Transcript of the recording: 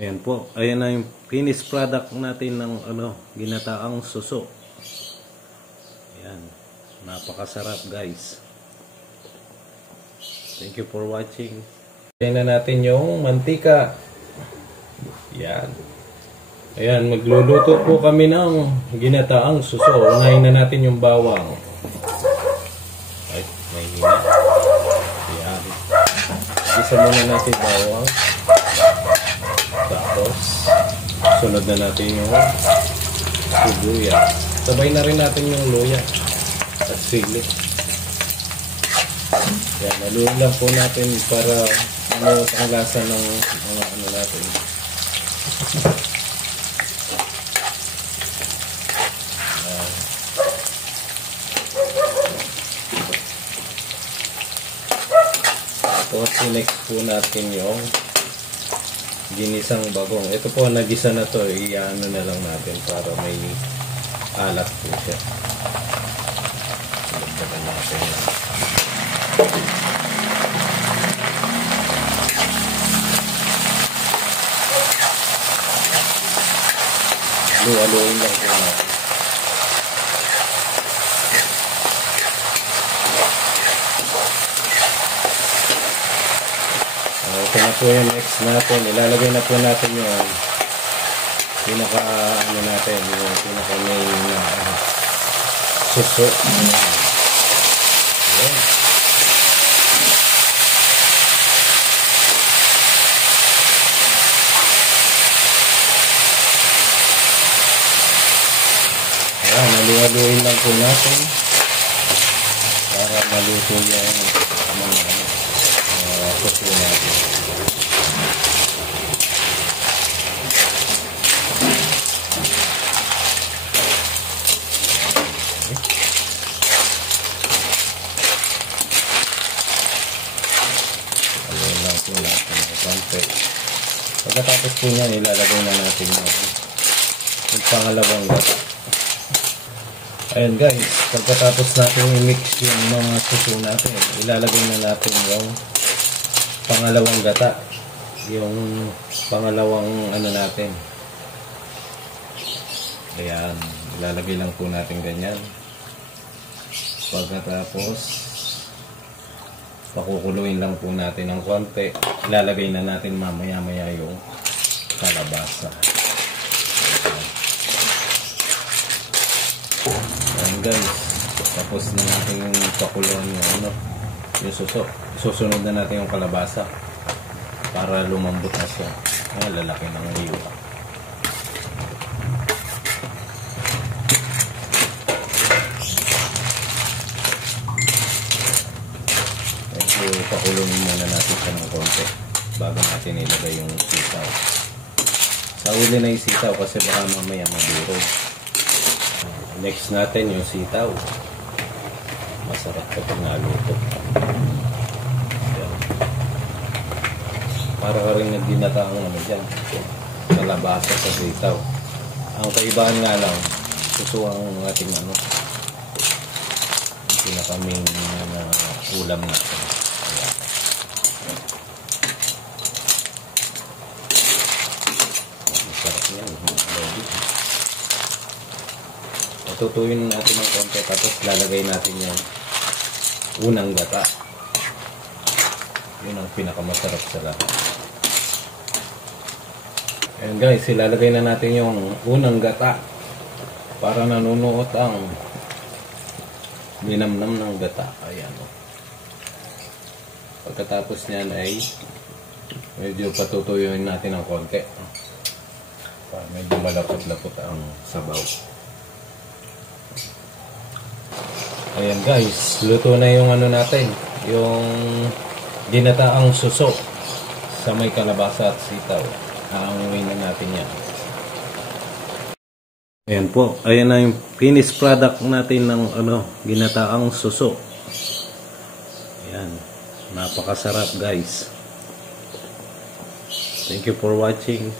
Ayan po, ayan na yung finished product natin ng ginataang suso. Ayan, napakasarap guys. Thank you for watching. Ayan na natin yung mantika. Ayan. Ayan, magluluto po kami ng ginataang suso. Unahin na natin yung bawang. Ay, may hina. Ayan. Gisa muna natin bawang. Tapos, sunod na natin yung sibuyas. Sabay na rin natin yung luya at sili. Yan, haluin lang po natin para ang lasa ng mga natin. Tapos, next po natin yung ginisang bagong. Ito po, nagisa na to. Iyaano na lang natin para may alat po siya. Lagdagan natin na. Haluin lang po natin. Ito na po yung next natin. Ilalagay na po natin yung pinaka main na suso. Ayan. Ayan, haluin lang po natin para maluto yung suso natin. Pagkatapos po niyan, ilalagay na natin yung pangalawang gata. Ayan guys, pagkatapos natin i-mix yung mga suso natin, ilalagay na natin yung pangalawang gata. Yung pangalawang natin. Ayan, ilalagay lang po natin ganyan. Pagkatapos, pakukuluin lang po natin ng konti. Ilalagay na natin mamaya-maya yung kalabasa. Ayan guys, tapos na natin yung pakuluan yung suso. Susunod na natin yung kalabasa para lumambot na siya. Ang lalaki ng hiwa. Pakulungin muna natin siya ng konti bago natin ilagay yung sitaw. Sa uli na yung sitaw kasi baka mamaya madurog. Next natin yung sitaw. Masarap kapag naluto. Ayan. Para ka rin nagdinataang dyan, kalabasa sa sitaw. Ang kaibahan nga lang, suso ang ating pinakaming ulam natin. Tutuyin natin ng konti tapos lalagay natin yung unang gata. Yun ang pinakamasarap sa lahat. Ayan guys, ilalagay na natin yung unang gata para nanunuot ang linamnam ng gata. Ayan. Pagkatapos niyan ay medyo patutuyuin natin ng konti para medyo malapot-lapot ang sabaw. Ayan guys, luto na yung natin, yung ginataang suso sa may kalabasa at sitaw. Aanguin na natin yan. Ayan po, ayan na yung finished product natin ng ginataang suso. Ayan, napakasarap guys. Thank you for watching.